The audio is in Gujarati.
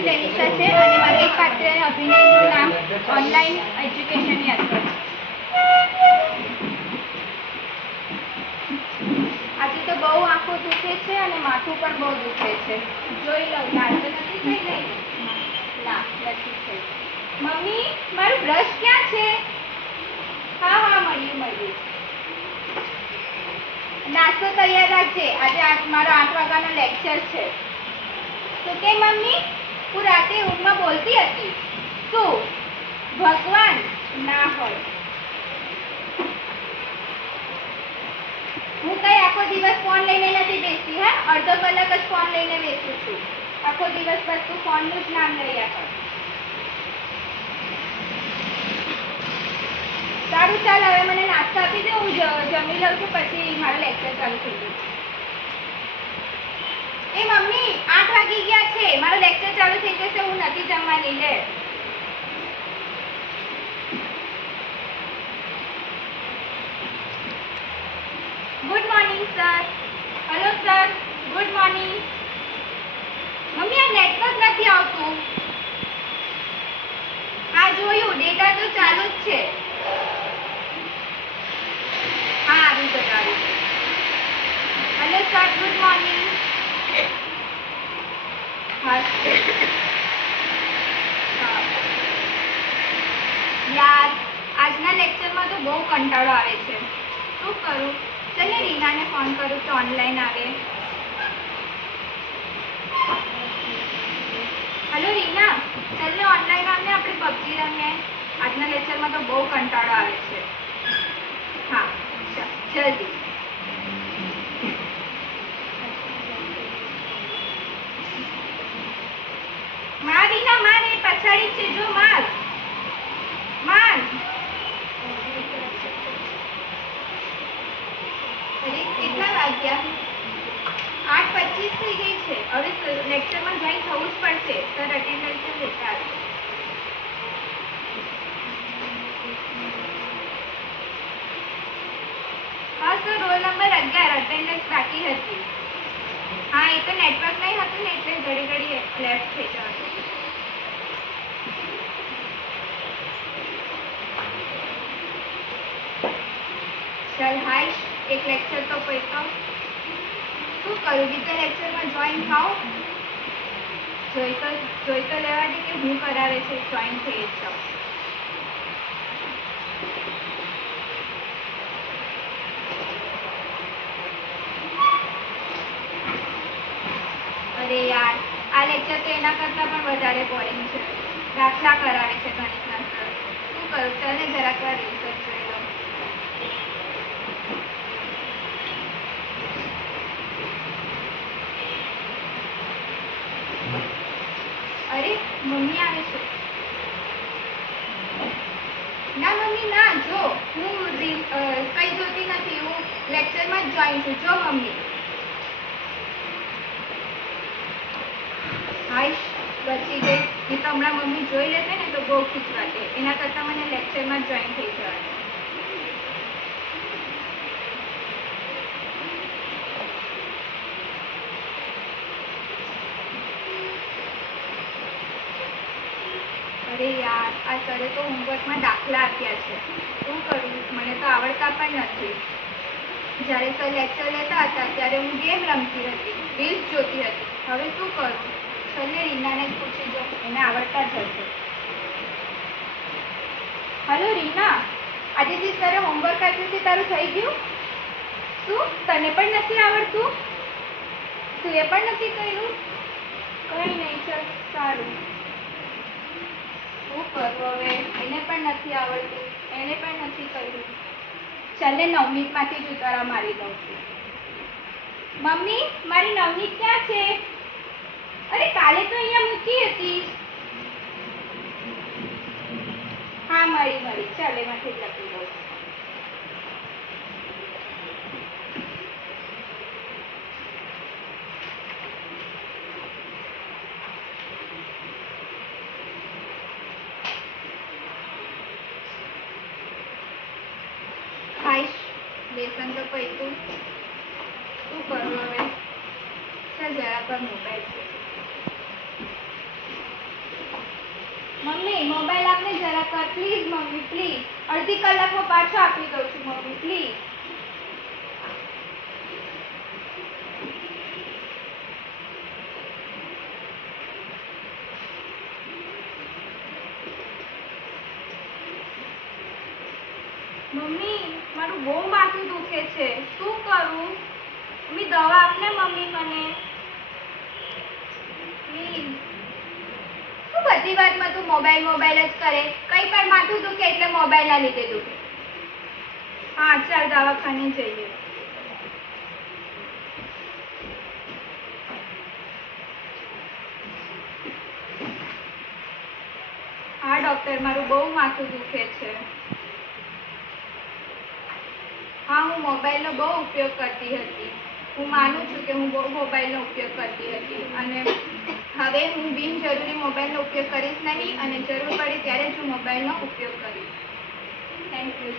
નામ જેનિશા છે અને મારા એક પાત્ર અભિનયનું નામ ઓનલાઈન એજ્યુકેશનની અસર. આજે તો બહુ આંખો દુખે છે અને માથું પણ બહુ દુખે છે. જોઈ લઉં લાલ તો નથી થઈ ગઈ? ના નથી થઈ. મમ્મી મારું બ્રશ ક્યાં છે? હા હા મળ્યું. નાસ્તો તૈયાર રાખજે, આજે મારો 8 વાગ્યાનો લેક્ચર છે. તો કે મમ્મી હું રાતે ઊંઘમાં બોલતી હતી. શું ભગવાન ના હોય? હું કઈ આખો દિવસ ફોન લઈને નથી બેસતી. હા, અડધો કલાક જ ફોન લઈને બેસું છું. આખો દિવસ બસ તું ફોનનું જ નામ લઈયા કર. સારું ચાલ, હવે મને નાસ્તો આપી દે, હું જમી લઉં છું, પછી મારો લેક્ચર ચાલુ થઈ જશે. એ મમ્મી 8 વાગી ગયા છે, મારો લેક્ચર ચાલુ થઈ જશે, હું નથી જમવાની. લે good morning sir. Hello sir, good morning. Mummy આ નેટવર્ક નથી આવતું. હા જોયું, ડેટા તો ચાલુ જ છે. હા આવી ગયો. Hello sir, good morning. હા યાર આજના લેક્ચરમાં તો બહુ કંટાળો આવે છે. શું કરું? ચાલ ને રીનાને ફોન કરું તો ઓનલાઈન આવે. હેલો રીના, ચાલ ને ઓનલાઈન આવને, આપણે પબજી રમીએ. આજના લેક્ચરમાં તો બહુ કંટાળો આવે છે. હા ચાલ જલ્દી. માર રીના માર, એ પછાડી છે જો, માર. અરે કેટલા વાગ્યા? 8:25 થઈ ગઈ છે. હવે લેક્ચરમાં જોઈન થવું જ પડશે. સર અટેન્ડન્સ લેતા આવે. હા સર, રોલ નંબર 11 અટેન્ડન્સ બાકી હતી. હા એ તો નેટવર્ક નહીં હતું ને, એટલે ઘડી લેફ્ટ થઈ જવાનું. ચાલ હાય, એક લેક્ચર તો પૈતો. શું કરું, બીજા લેક્ચરમાં જોઈન થાવ? જોઈ તો લેવા દે કે હું કરાવે છે, જોઈન થઈ જ જાઉં. અરે યાર, આ લેક્ચર તો એના કરતાં પણ વધારે બોરિંગ છે. દાખલા કરાવે છે ગણિતના સર. શું કરું, ચાલ ને જરાક વાર રિસર્ચ જોઈ લઉં. અરે મમ્મી આવે છે. ના મમ્મી ના, જો હું કઈ જોતી નથી, હું લેક્ચરમાં જ જોઈન છું. જો મમ્મી. હાઈશ બચી ગઈ. એ તો હમણાં મમ્મી જોઈ લેશે ને તો બહુ ખીચવાશે. એના કરતાં મને લેક્ચરમાં જ જોઈન થઈ જવાનું. અરે યાર, આ સરે તો હોમવર્કમાં દાખલા આપ્યા છે. શું કરું, મને તો આવડતા પણ નથી. જ્યારે સર લેક્ચર લેતા હતા ત્યારે હું ગેમ રમતી હતી, રીલ્સ જોતી હતી. હવે શું કરું? સરને રીનાને જ પૂછી જો, એને આવડતા જ હશે. હેલો રીના, આજે જે સરે હોમવર્ક આપ્યું છે તારું થઈ ગયું? શું તને પણ નથી આવડતું? તું એ પણ નથી કર્યું? કંઈ નહીં, ચાલ સારું. શું કરું હવે, એને પણ નથી આવડતું, એને પણ નથી કર્યું. ચાલ ને 9 મિનિટમાંથી જ ઉતારા મારી દઉં છું. મમ્મી મારી 9 મિનિટ ક્યાં છે? અરે કાલે તો અહીંયા મૂકી હતી. હા મળી. ચાલ એમાંથી જ લખી દઉં. ખાઈશ, લેસન તો પૈતું. શું કરું હવે? ચાલ જરા પર મોબાઈલ છે. મમ્મી મોબાઈલ આપને જરાક વાર પ્લીઝ મમ્મી પ્લીઝ. અડધી કલાકમાં પાછો આપી દઉં છું મમ્મી પ્લીઝ. મમ્મી મારું બહુ માથું દુખે છે, શું કરું? મમ્મી દવા આપને મમ્મી મને પ્લીઝ. શું બધી વાતમાં તું મોબાઈલ મોબાઈલ જ કરે? કંઈ પણ માથું દુખે એટલે મોબાઈલના લીધે દુખે. હા ચાલ દવાખાને જઈએ. હા ડૉક્ટર, મારું બહુ માથું દુખે છે. હા, હું મોબાઈલનો બહુ ઉપયોગ કરતી હતી. હું માનું છું કે હું બહુ મોબાઈલનો ઉપયોગ કરતી હતી અને હવે હું બિનજરૂરી મોબાઈલનો ઉપયોગ કરીશ નહીં અને જરૂર પડે ત્યારે જ હું મોબાઈલનો ઉપયોગ કરીશ. Thank you.